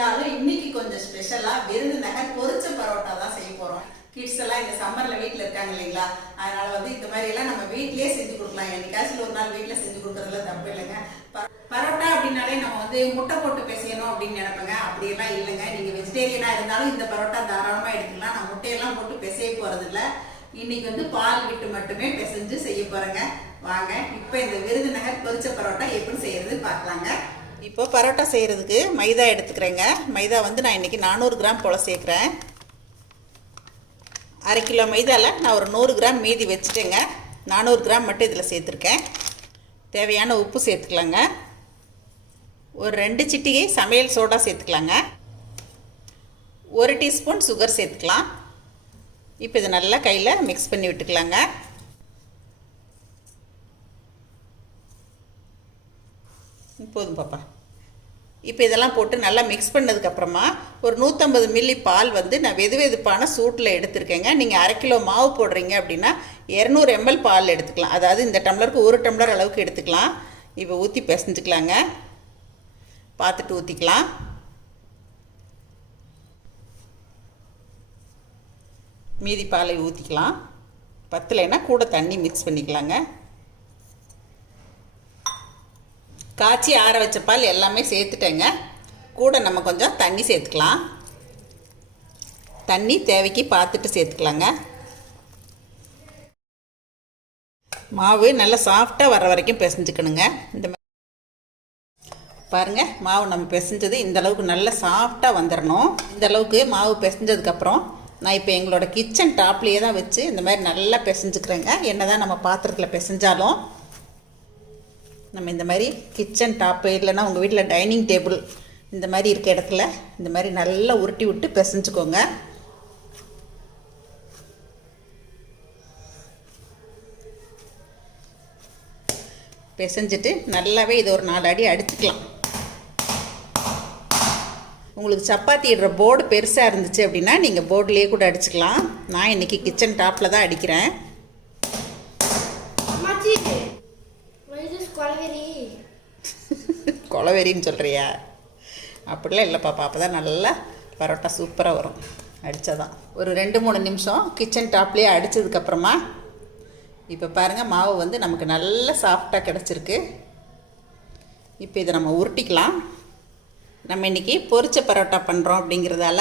இருந்தாலும் இன்னைக்கு கொஞ்சம் ஸ்பெஷலா விருதுநகர் பொரிச்ச பரோட்டா தான் செய்ய போறோம். கிட்ஸ் எல்லாம் இந்த சம்மர்ல வீட்டுல இருக்காங்க இல்லைங்களா? அதனால வந்து இந்த மாதிரி எல்லாம் நம்ம வீட்லயே செஞ்சு கொடுக்கலாம். என்னைக்காச்சும் ஒரு நாள் வீட்டுல செஞ்சு கொடுக்கறதுல தப்பு இல்லைங்க. பரோட்டா அப்படின்னாலே நம்ம வந்து முட்டை போட்டு பிசையணும் அப்படின்னு நினைப்பங்க. அப்படியெல்லாம் இல்லைங்க. நீங்க வெஜிடேரியனா இருந்தாலும் இந்த பரோட்டா தாராளமா எடுத்துக்கலாம். நான் முட்டையெல்லாம் போட்டு பிசைய போறது இல்ல இன்னைக்கு வந்து பால் விட்டு மட்டுமே பிசைஞ்சு செய்ய போறேங்க. வாங்க இப்போ இந்த விருதுநகர் பொரிச்ச பரோட்டா எப்படி செய்யறது பார்க்கலாங்க. இப்போ பரோட்டா செய்கிறதுக்கு மைதா எடுத்துக்கிறேங்க. மைதா வந்து நான் இன்னைக்கு நானூறு கிராம் போல் சேர்க்குறேன். அரை கிலோ மைதாவில் நான் ஒரு நூறு கிராம் மீதி வச்சுட்டேங்க. நானூறு கிராம் மட்டும் இதில் சேர்த்துருக்கேன். தேவையான உப்பு சேர்த்துக்கலாங்க. ஒரு ரெண்டு சிட்டிகை சமையல் சோடா சேர்த்துக்கலாங்க. ஒரு டீஸ்பூன் சுகர் சேர்த்துக்கலாம். இப்போ இதை நல்லா கையில் மிக்ஸ் பண்ணி விட்டுக்கலாங்க. போதும் பாப்பா. இப்போ இதெல்லாம் போட்டு நல்லா மிக்ஸ் பண்ணதுக்கப்புறமா ஒரு நூற்றம்பது மில்லி பால் வந்து நான் வெது வெதுப்பான சூட்டில் எடுத்திருக்கேங்க. நீங்கள் அரை கிலோ மாவு போடுறீங்க அப்படின்னா இரநூறு எம்எல் பால் எடுத்துக்கலாம். அதாவது இந்த டம்ளருக்கு ஒரு டம்ளர் அளவுக்கு எடுத்துக்கலாம். இப்போ ஊற்றி பிசைஞ்சுக்கலாங்க. பார்த்துட்டு ஊற்றிக்கலாம் மீதி பாலை ஊற்றிக்கலாம் பத்தலைன்னா கூட தண்ணி மிக்ஸ் பண்ணிக்கலாங்க. காய்ச்சி ஆற வச்ச பால் எல்லாமே சேர்த்துட்டேங்க. கூட நம்ம கொஞ்சம் தண்ணி சேர்த்துக்கலாம். தண்ணி தேவைக்கு பார்த்துட்டு சேர்த்துக்கலாங்க. மாவு நல்லா சாஃப்டாக வர வரைக்கும் பிசைஞ்சுக்கணுங்க. இந்த மாதிரி பாருங்கள் மாவு நம்ம பிசைஞ்சது இந்தளவுக்கு நல்லா சாஃப்டாக வந்துடணும் இந்த அளவுக்கு மாவு பிசைஞ்சதுக்கப்புறம் நான் இப்போ எங்களோட கிச்சன் டாப்லேயே தான் வச்சு இந்த மாதிரி நல்லா பிசைஞ்சுக்கிறேங்க. என்ன தான் நம்ம பாத்திரத்தில் பிசைஞ்சாலும் நம்ம இந்த மாதிரி கிச்சன் டாப்பு இல்லைன்னா உங்கள் வீட்டில் டைனிங் டேபிள் இந்த மாதிரி இருக்க இடத்துல இந்த மாதிரி நல்லா உருட்டி விட்டு பிசைஞ்சுக்கோங்க. பிசைஞ்சிட்டு நல்லாவே இதை ஒரு நாலு அடி அடிச்சுக்கலாம். உங்களுக்கு சப்பாத்தி இடுற போர்டு பெருசாக இருந்துச்சு அப்படின்னா நீங்கள் போர்டுலேயே கூட அடிச்சுக்கலாம். நான் இன்றைக்கி கிச்சன் டாப்பில் தான் அடிக்கிறேன். வெறின்னு சொல்கிறியா அப்படிலாம் இல்லைப்பா பாப்பா அப்போ தான் நல்லா பரோட்டா சூப்பராக வரும். அடித்ததான் ஒரு ரெண்டு மூணு நிமிஷம் கிச்சன் டாப்லேயே அடித்ததுக்கப்புறமா இப்போ பாருங்கள் மாவு வந்து நமக்கு நல்ல சாஃப்டாக கிடச்சிருக்கு. இப்போ இதை நம்ம உருட்டிக்கலாம். நம்ம இன்றைக்கி பொரிச்ச பரோட்டா பண்ணுறோம் அப்படிங்கிறதால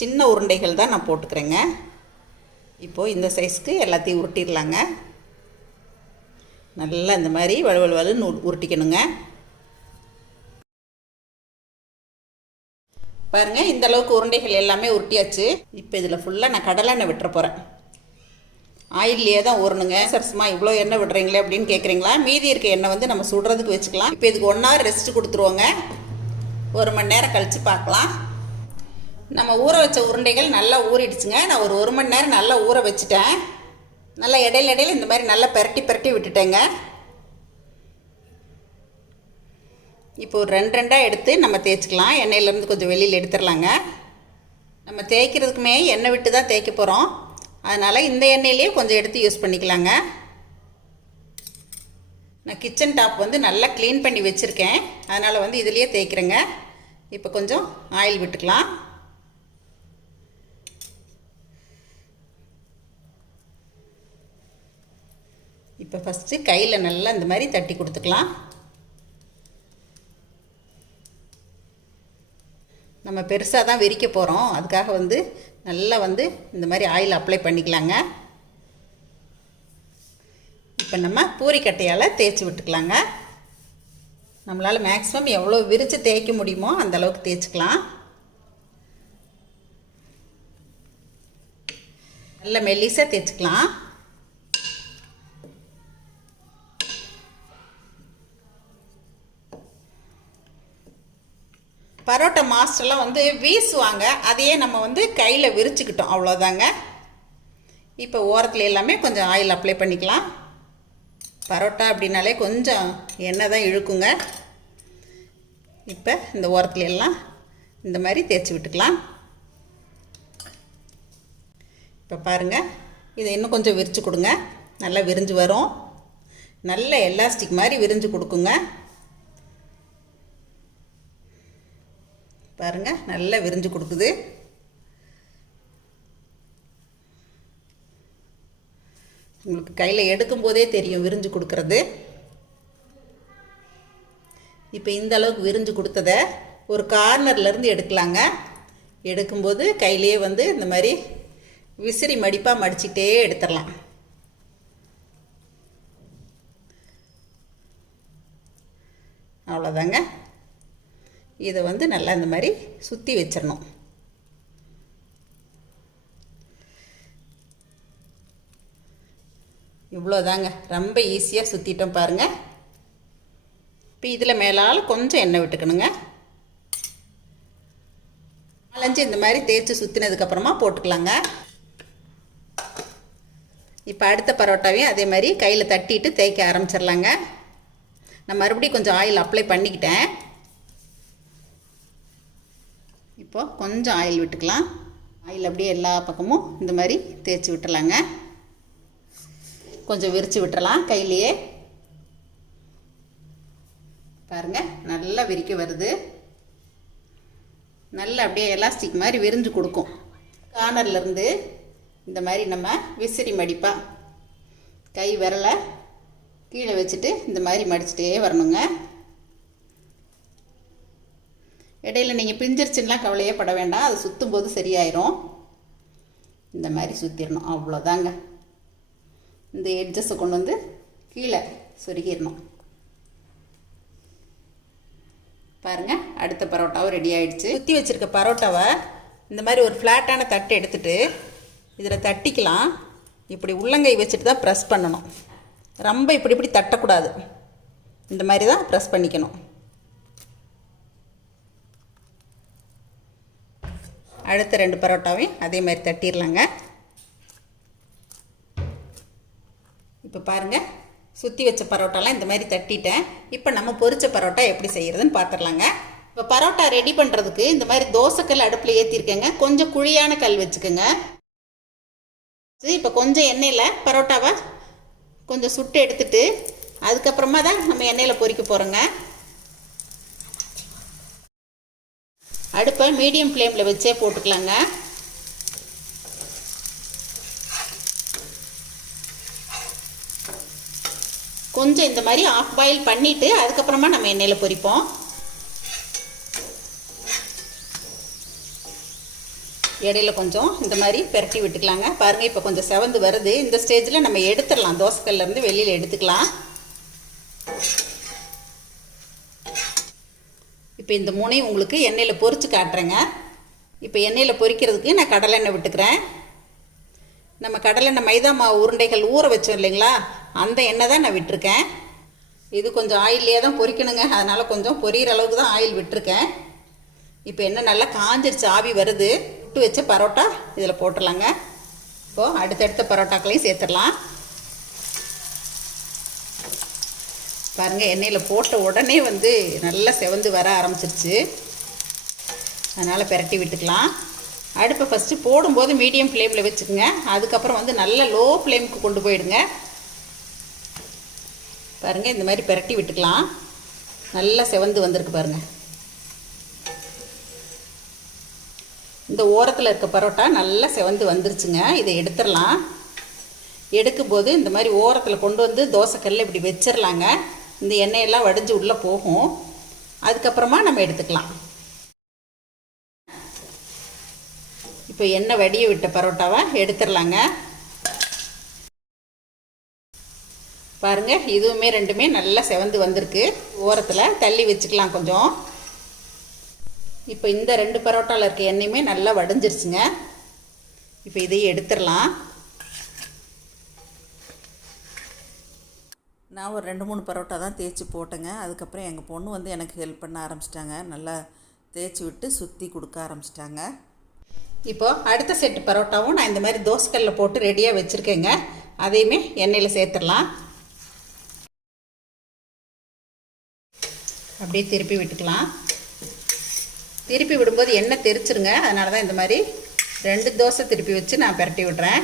சின்ன உருண்டைகள் தான் நான் போட்டுக்கிறேங்க. இப்போது இந்த சைஸ்க்கு எல்லாத்தையும் உருட்டிடலாங்க. நல்லா இந்த மாதிரி வலுவல் வலுன்னு உருட்டிக்கணுங்க. பாருங்க இந்த அளவுக்கு உருண்டைகள் எல்லாமே உருட்டியாச்சு. இப்போ இதில் ஃபுல்லாக நான் கடலை எண்ணெய் விட்டுற போகிறேன் ஆயில்லையே தான் ஊறணுங்க. சரசுமா இவ்வளோ எண்ணெய் விடுறீங்களே அப்படின்னு கேட்குறீங்களா மீதி இருக்க எண்ணெய் வந்து நம்ம சுடுறதுக்கு வச்சுக்கலாம். இப்போ இதுக்கு ஒன் ஹவர் ரெஸ்ட் கொடுத்துருவோங்க. ஒரு மணி நேரம் கழித்து பார்க்கலாம். நம்ம ஊற வச்ச உருண்டைகள் நல்லா ஊறிடுச்சுங்க. நான் ஒரு ஒரு மணி நேரம் நல்லா ஊற வச்சுட்டேன். நல்லா இடையில இடையில இந்த மாதிரி நல்லா பெரட்டி பெரட்டி விட்டுட்டேங்க. இப்போ ஒரு ரெண்டு ரெண்டாக எடுத்து நம்ம தேய்ச்சிக்கலாம். எண்ணெயிலேருந்து கொஞ்சம் வெளியில் எடுத்துடலாங்க. நம்ம தேய்க்கிறதுக்குமே எண்ணெய் விட்டு தான் தேய்க்க போகிறோம் அதனால் இந்த எண்ணெயிலேயே கொஞ்சம் எடுத்து யூஸ் பண்ணிக்கலாங்க. நான் கிச்சன் டாப் வந்து நல்லா க்ளீன் பண்ணி வச்சுருக்கேன். அதனால் வந்து இதுலேயே தேய்க்கிறேங்க. இப்போ கொஞ்சம் ஆயில் விட்டுக்கலாம். இப்போ ஃபஸ்ட்டு கையில் நல்லா இந்த மாதிரி தட்டி கொடுத்துக்கலாம். நம்ம பெருசாக தான் விரிக்க போகிறோம் அதுக்காக வந்து நல்லா வந்து இந்த மாதிரி ஆயில் அப்ளை பண்ணிக்கலாங்க. இப்போ நம்ம பூரிக்கட்டையால் தேய்ச்சி விட்டுக்கலாங்க. நம்மளால் மேக்ஸிமம் எவ்வளோ விரித்து தேய்க்க முடியுமோ அந்த அளவுக்கு தேய்ச்சிக்கலாம். நல்ல மெல்லிசாக தேய்ச்சிக்கலாம். பரோட்டா மாஸ்டர்லாம் வந்து வீசுவாங்க. அதையே நம்ம வந்து கையில் விரிச்சுக்கிட்டோம். அவ்வளோதாங்க இப்போ ஓரத்தில் எல்லாமே கொஞ்சம் ஆயில் அப்ளை பண்ணிக்கலாம். பரோட்டா அப்படின்னாலே கொஞ்சம் எண்ணெய் தான் இழுக்குங்க. இப்போ இந்த ஓரத்தில் எல்லாம் இந்த மாதிரி தேய்ச்சி விட்டுக்கலாம். இப்போ பாருங்கள் இதை இன்னும் கொஞ்சம் விரித்து கொடுங்க. நல்லா விரிஞ்சு வரும். நல்ல எலாஸ்டிக் மாதிரி விரிஞ்சு கொடுக்குங்க. பாருங்கள் நல்லா விரிஞ்சு கொடுக்குது. உங்களுக்கு கையில் எடுக்கும்போதே தெரியும் விரிஞ்சு கொடுக்கறது. இப்போ இந்த அளவுக்கு விரிஞ்சு கொடுத்தத ஒரு கார்னர்லேருந்து எடுக்கலாங்க. எடுக்கும்போது கையிலேயே வந்து இந்த மாதிரி விசிறி மடிப்பாக மடிச்சிட்டே எடுத்துடலாம். அவ்வளோதாங்க இதை வந்து நல்லா இந்த மாதிரி சுற்றி வச்சிடணும் இவ்வளோதாங்க ரொம்ப ஈஸியாக சுற்றிட்டோம் பாருங்கள் இப்போ இதில் மேலால் கொஞ்சம் எண்ணெய் விட்டுக்கணுங்க. நாலஞ்சு இந்த மாதிரி தேய்ச்சி சுற்றினதுக்கப்புறமா போட்டுக்கலாங்க. இப்போ அடுத்த பரோட்டாவையும் அதே மாதிரி கையில் தட்டிட்டு தேய்க்க ஆரம்பிச்சிடலாங்க நான் மறுபடியும் கொஞ்சம் ஆயில் அப்ளை பண்ணிக்கிட்டேன். இப்போது கொஞ்சம் ஆயில் விட்டுக்கலாம். ஆயில் அப்படியே எல்லா பக்கமும் இந்த மாதிரி தேய்ச்சி விட்டுலாங்க கொஞ்சம் விரித்து விட்டுறலாம் கையிலையே. பாருங்கள் நல்லா விரிக்க வருது. நல்லா அப்படியே எலாஸ்டிக் மாதிரி விரிஞ்சு கொடுக்கும். கார்னர்லேருந்து இந்த மாதிரி நம்ம விசிறி மடிப்பாக கை விரலை கீழே வச்சுட்டு இந்த மாதிரி மடிச்சிட்டே வரணுங்க. இடையில நீங்கள் பிஞ்சிருச்சுன்னா கவலையே பட வேண்டாம். அது சுற்றும் போது சரியாயிரும். இந்த மாதிரி சுற்றிடணும் அவ்வளோதாங்க. இந்த எட்ஜஸை கொண்டு வந்து கீழே சொருகிடணும் பாருங்க அடுத்த பரோட்டாவும் ரெடி ஆயிடுச்சு. சுற்றி வச்சுருக்க பரோட்டாவை இந்த மாதிரி ஒரு ஃப்ளாட்டான தட்டு எடுத்துட்டு இதில் தட்டிக்கலாம். இப்படி உள்ளங்கை வச்சுட்டு தான் ப்ரெஸ் பண்ணணும். ரொம்ப இப்படி இப்படி தட்டக்கூடாது. இந்த மாதிரி தான் ப்ரெஸ் பண்ணிக்கணும். அடுத்த ரெண்டு பரோட்டாவையும் அதே மாதிரி தட்டிடலாங்க இப்போ பாருங்கள் சுற்றி வச்ச பரோட்டாலாம் இந்த மாதிரி தட்டிட்டேன். இப்போ நம்ம பொரிச்ச பரோட்டா எப்படி செய்கிறதுன்னு பார்த்துடலாங்க இப்போ பரோட்டா ரெடி பண்ணுறதுக்கு இந்த மாதிரி தோசைக்கல் அடுப்பில் ஏற்றிருக்கேங்க கொஞ்சம் குழியான கல் வச்சுக்கோங்க. இப்போ கொஞ்சம் எண்ணெயில் பரோட்டாவை கொஞ்சம் சுட்டு எடுத்துட்டு அதுக்கப்புறமா தான் நம்ம எண்ணெயில் பொறிக்க போகிறோங்க அடுப்பை மீடியம் ஃப்ளேமில் வச்சே போட்டுக்கலாங்க. கொஞ்சம் இந்த மாதிரி ஆஃப் பாயில் பண்ணிவிட்டு அதுக்கப்புறமா நம்ம எண்ணெயில் பொரிப்போம். இடையில கொஞ்சம் இந்த மாதிரி பெரட்டி விட்டுக்கலாங்க. பாருங்கள் இப்போ கொஞ்சம் செவந்து வருது. இந்த ஸ்டேஜில் நம்ம எடுத்துடலாம். தோசைக்கல்லேருந்து வெளியில் எடுத்துக்கலாம். இப்போ இந்த மூணையும் உங்களுக்கு எண்ணெயில் பொறிச்சு காட்டுறேங்க. இப்போ எண்ணெயில் பொறிக்கிறதுக்கு நான் கடலெண்ணெய் விட்டுக்கிறேன். நம்ம கடலெண்ணெய் மைதா மாவு உருண்டைகள் ஊற வச்சோம் இல்லைங்களா? அந்த எண்ணெய் தான் நான் விட்டுருக்கேன். இது கொஞ்சம் ஆயிலே தான் பொறிக்கணுங்க அதனால் கொஞ்சம் பொரியிற அளவுக்கு தான் ஆயில் விட்டுருக்கேன். இப்போ எண்ணெய் நல்லா காஞ்சிருச்சு ஆவி வருது. விட்டு வச்ச பரோட்டா இதில் போட்டுடலாங்க இப்போது அடுத்தடுத்த பரோட்டாக்களையும் சேர்த்துடலாம். பாருங்கள் எண்ணெயில் போட்ட உடனே வந்து நல்லா செவந்து வர ஆரம்பிச்சிருச்சு. அதனால் பெரட்டி விட்டுக்கலாம். அடுப்பை ஃபஸ்ட்டு போடும்போது மீடியம் ஃப்ளேமில் வச்சுக்கோங்க. அதுக்கப்புறம் வந்து நல்ல லோ ஃப்ளேமுக்கு கொண்டு போயிடுங்க. பாருங்கள் இந்த மாதிரி பெரட்டி விட்டுக்கலாம். நல்லா செவந்து வந்திருக்கு பாருங்கள் இந்த ஓரத்தில் இருக்க பரோட்டா நல்லா செவந்து வந்துருச்சுங்க. இதை எடுத்துடலாம். எடுக்கும்போது இந்த மாதிரி ஓரத்தில் கொண்டு வந்து தோசைக்கல்ல இப்படி வச்சிடலாங்க இந்த எண்ணெயெல்லாம் வடிஞ்சு உள்ளே போகும். அதுக்கப்புறமா நம்ம எடுத்துக்கலாம். இப்போ எண்ணெய் வடிய விட்ட பரோட்டாவை எடுத்துடலாங்க. பாருங்கள் இதுவுமே ரெண்டுமே நல்லா செவந்து வந்திருக்கு. ஓரத்தில் தள்ளி வச்சுக்கலாம் கொஞ்சம். இப்போ இந்த ரெண்டு பரோட்டாவில் இருக்க எண்ணெயுமே நல்லா வடிஞ்சிருச்சுங்க. இப்போ இதையும் எடுத்துடலாம். நான் ஒரு ரெண்டு மூணு பரோட்டா தான் தேய்ச்சி போட்டேங்க. அதுக்கப்புறம் எங்கள் பொண்ணு வந்து எனக்கு ஹெல்ப் பண்ண ஆரம்பிச்சிட்டாங்க. நல்லா தேய்ச்சி விட்டு சுற்றி கொடுக்க ஆரம்பிச்சிட்டாங்க. இப்போது அடுத்த செட்டு பரோட்டாவும் நான் இந்த மாதிரி தோசைக்கல்லில் போட்டு ரெடியாக வச்சுருக்கேங்க. அதையுமே எண்ணெயில் சேர்த்துடலாம். அப்படியே திருப்பி விட்டுக்கலாம். திருப்பி விடும்போது எண்ணெய் தெரிச்சிருங்க. அதனால தான் இந்த மாதிரி ரெண்டு தோசை திருப்பி வச்சு நான் பிரட்டி விடுறேன்.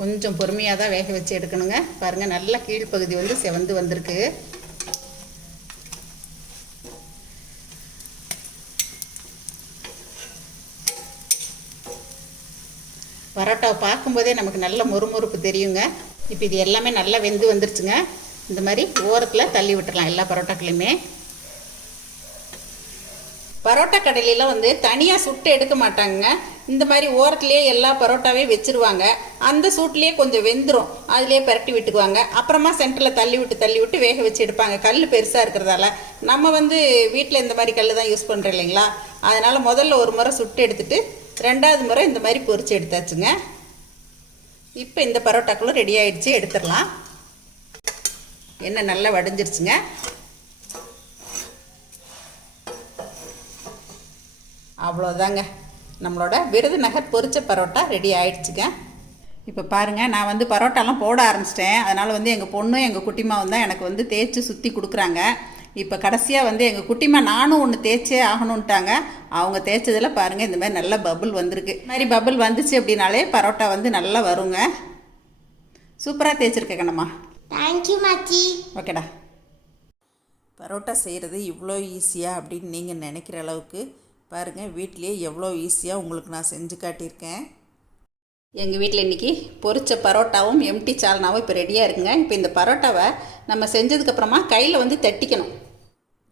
கொஞ்சம் பொறுமையாக தான் வேக வச்சு எடுக்கணுங்க. பாருங்கள் நல்லா கீழ்ப்பகுதி வந்து செவந்து வந்திருக்கு. பரோட்டாவை பார்க்கும்போதே நமக்கு நல்ல மொறுமொறுப்பு தெரியுங்க. இப்போ இது எல்லாமே நல்லா வெந்து வந்துருச்சுங்க. இந்த மாதிரி ஓரத்தில் தள்ளி விட்டுடலாம் எல்லா பரோட்டாக்களையுமே. பரோட்டா கடையிலலாம் வந்து தனியாக சுட்டு எடுக்க மாட்டாங்க இந்த மாதிரி ஓரத்துலேயே எல்லா பரோட்டாவையும் வச்சுருவாங்க. அந்த சூட்லேயே கொஞ்சம் வெந்துடும் அதுலேயே பரட்டி விட்டுக்குவாங்க. அப்புறமா சென்டரில் தள்ளி விட்டு தள்ளி விட்டு வேக வச்சு எடுப்பாங்க. கல் பெருசாக இருக்கிறதால. நம்ம வந்து வீட்டில் இந்த மாதிரி கல் தான் யூஸ் பண்ணுறோம் இல்லைங்களா? அதனால் முதல்ல ஒரு முறை சுட்டு எடுத்துட்டு ரெண்டாவது முறை இந்த மாதிரி பொரிச்சு எடுத்தாச்சுங்க. இப்போ இந்த பரோட்டாக்களும் ரெடி ஆகிடுச்சு எடுத்துடலாம். எண்ணெய் நல்லா வடைஞ்சிருச்சுங்க. அவ்வளோதாங்க நம்மளோட விருதுநகர் பொரிச்ச பரோட்டா ரெடி ஆயிடுச்சுங்க. இப்போ பாருங்கள் நான் வந்து பரோட்டாலாம் போட ஆரம்பிச்சிட்டேன். அதனால் வந்து எங்கள் பொண்ணும் எங்கள் குட்டிமாவும் தான் எனக்கு வந்து தேய்ச்சி சுற்றி கொடுக்குறாங்க. இப்போ கடைசியாக வந்து எங்கள் குட்டிமா நானும் ஒன்று தேய்ச்சே ஆகணுன்ட்டாங்க அவங்க தேய்ச்சதில் பாருங்கள் இந்த மாதிரி நல்ல பபுள் வந்திருக்கு. இந்த மாதிரி பபுள் வந்துச்சு அப்படின்னாலே பரோட்டா வந்து நல்லா வருங்க. சூப்பராக தேய்ச்சிருக்கேன் கண்ணம்மா. தேங்க்யூ மாச்சி ஓகேடா. பரோட்டா செய்கிறது இவ்வளோ ஈஸியாக அப்படின்னு நீங்கள் நினைக்கிற அளவுக்கு பாருங்கள் வீட்டிலேயே எவ்வளோ ஈஸியாக உங்களுக்கு நான் செஞ்சு காட்டியிருக்கேன். எங்கள் வீட்டில் இன்றைக்கி பொரிச்ச பரோட்டாவும் எம்டி சால்னாவும் இப்போ ரெடியாக இருக்குங்க. இப்போ இந்த பரோட்டாவை நம்ம செஞ்சதுக்கப்புறமா கையில் வந்து தட்டிக்கணும்.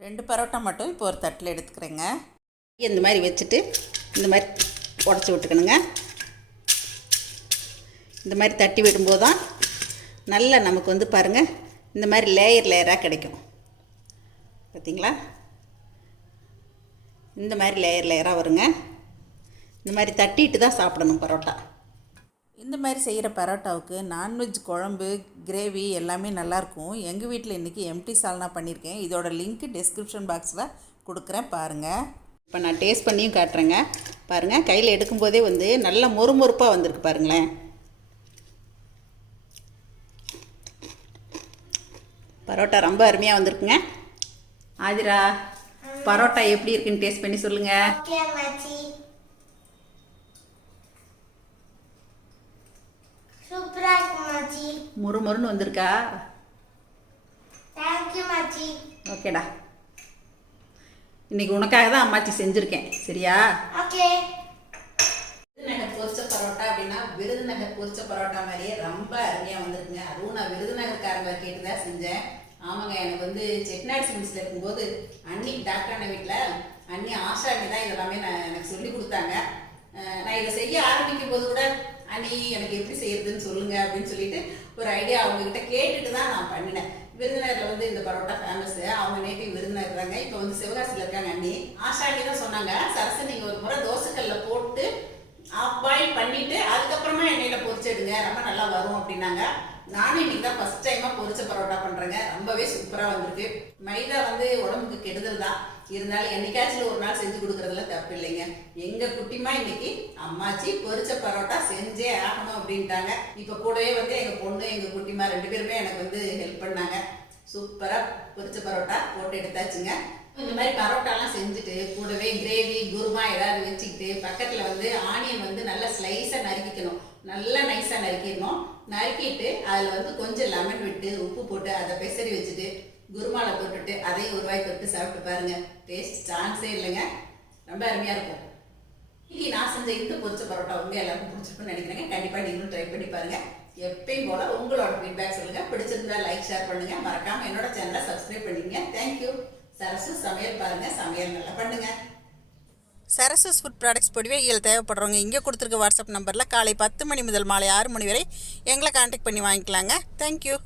ரெண்டு பரோட்டா மட்டும் இப்போ ஒரு தட்டில் எடுத்துக்கிறேங்க. இந்த மாதிரி வச்சுட்டு இந்த மாதிரி உடச்சி விட்டுக்கணுங்க. இந்த மாதிரி தட்டி விடும்போது தான் நல்ல நமக்கு வந்து பாருங்கள் இந்த மாதிரி லேயர் லேயராக கிடைக்கும். பார்த்தீங்களா இந்த மாதிரி லேயர் லேயராக வருங்க. இந்த மாதிரி தட்டிட்டு தான் சாப்பிடணும் பரோட்டா. இந்த மாதிரி செய்கிற பரோட்டாவுக்கு நான்வெஜ் குழம்பு கிரேவி எல்லாமே நல்லாயிருக்கும். எங்கள் வீட்டில் இன்றைக்கி எம்டி சால்னா பண்ணியிருக்கேன். இதோட லிங்க் டிஸ்கிரிப்ஷன் பாக்ஸில் கொடுக்குறேன் பாருங்கள் இப்போ நான் டேஸ்ட் பண்ணியும் காட்டுறேங்க. பாருங்கள் கையில் எடுக்கும்போதே வந்து நல்ல மொறுமொறுப்பாக வந்திருக்கு பாருங்களேன். பரோட்டா ரொம்ப அருமையாக வந்திருக்குங்க. ஆதிரா. பரோட்டா எப்படி இருக்குன்னு டேஸ்ட் பண்ணி இருக்கு மாச்சி முறுமுறுன்னு வந்திருக்கா? ஓகேடா இன்னைக்கு உனக்காக தான் அம்மாச்சி செஞ்சுருக்கேன் சரியா? ஓகே விருதுநகர் பொரிச்ச பரோட்டா அப்படின்னா விருதுநகர் பொரிச்ச பரோட்டா மாதிரியே ரொம்ப அருமையாக வந்திருக்குங்க. அதுவும் நான் விருதுநகர்காரங்களை கேட்டு தான் செஞ்சேன். ஆமாங்க எனக்கு வந்து செட்நாடு சிம்ஸில் இருக்கும்போது அன்னி டாக்டர் வீட்டில் அண்ணி ஆஷா தான் இதெல்லாமே நான் எனக்கு சொல்லி கொடுத்தாங்க. நான் இதை செய்ய ஆரம்பிக்கும் போது கூட அண்ணி எனக்கு எப்படி செய்யறதுன்னு சொல்லுங்க அப்படின்னு சொல்லிட்டு ஒரு ஐடியா அவங்ககிட்ட கேட்டுட்டு தான் நான் பண்ணினேன். விருந்தினரில் வந்து இந்த பரோட்டா ஃபேமஸ் அவங்க நேட்டிவ் விருந்தினர் தாங்க. இப்போ வந்து சிவகாசியில் இருக்காங்க அண்ணி. ஆஷா தான் சொன்னாங்க சரசு நீங்கள் ஒரு முறை தோசைக்கல்ல போட்டு ஆஃப் பாயில் பண்ணிட்டு அதுக்கப்புறமா எண்ணெயில் பொரிச்சிடுங்க ரொம்ப நல்லா வரும் அப்படின்னாங்க. நானும் இன்னைக்கு தான் ஃபர்ஸ்ட் டைமா பொரிச்ச பரோட்டா பண்றேங்க. ரொம்பவே சூப்பரா வந்திருக்கு. மைதா வந்து உடம்புக்கு கெடுதல் தான் இருந்தாலும் என்னைக்காச்சும் ஒரு நாள் செஞ்சு கொடுக்கறதுல தப்பு இல்லைங்க. எங்க குட்டிமா இன்னைக்கு அம்மாச்சி பொரிச்ச பரோட்டா செஞ்சே ஆகணும் அப்படின்ட்டாங்க. இப்ப கூடவே வந்து எங்க பொண்ணு எங்க குட்டிமா ரெண்டு பேருமே எனக்கு வந்து ஹெல்ப் பண்ணாங்க. சூப்பரா பொரிச்ச பரோட்டா போட்டு எடுத்தாச்சுங்க. இந்த மாதிரி பரோட்டாலாம் செஞ்சுட்டு கூடவே கிரேவி குருமா ஏதாவது வச்சுக்கிட்டு பக்கத்தில் வந்து ஆனியன் வந்து நல்லா ஸ்லைஸாக நறுக்கிக்கணும். நல்லா நைஸாக நறுக்கிடணும். நறுக்கிட்டு அதில் வந்து கொஞ்சம் லெமன் விட்டு உப்பு போட்டு அதை பெசரி வச்சுட்டு குருமாலை போட்டுட்டு அதையும் ஒரு வாய் தொட்டு சாப்பிட்டு பாருங்க. டேஸ்ட் சான்ஸே இல்லைங்க. ரொம்ப அருமையாக இருக்கும். இன்னைக்கு நான் செஞ்ச இந்த பொரிச்ச பரோட்டா உங்க எல்லாருக்கும் பிடிச்சிருக்கும்னு நினைக்கிறேங்க. கண்டிப்பாக நீங்களும் ட்ரை பண்ணி பாருங்க. எப்பயும் போல உங்களோட ஃபீட்பேக் சொல்லுங்க. பிடிச்சிருந்தா லைக் ஷேர் பண்ணுங்க. மறக்காம என்னோட சேனலை சப்ஸ்கிரைப் பண்ணிக்கங்க. தேங்க்யூ சரசு சமையல் பாருங்க. சமையல் நல்லா பண்ணுங்க. சரசஸ் ஃபுட் ப்ராடக்ட்ஸ் பொடிவைகள் தேவைப்படுறவங்க இங்கே கொடுத்துருக்க வாட்ஸ்அப் நம்பரில் காலை பத்து மணி முதல் மாலை ஆறு மணி வரை எங்களை காண்டாக்ட் பண்ணி வாங்கிக்கலாங்க. தேங்க்யூ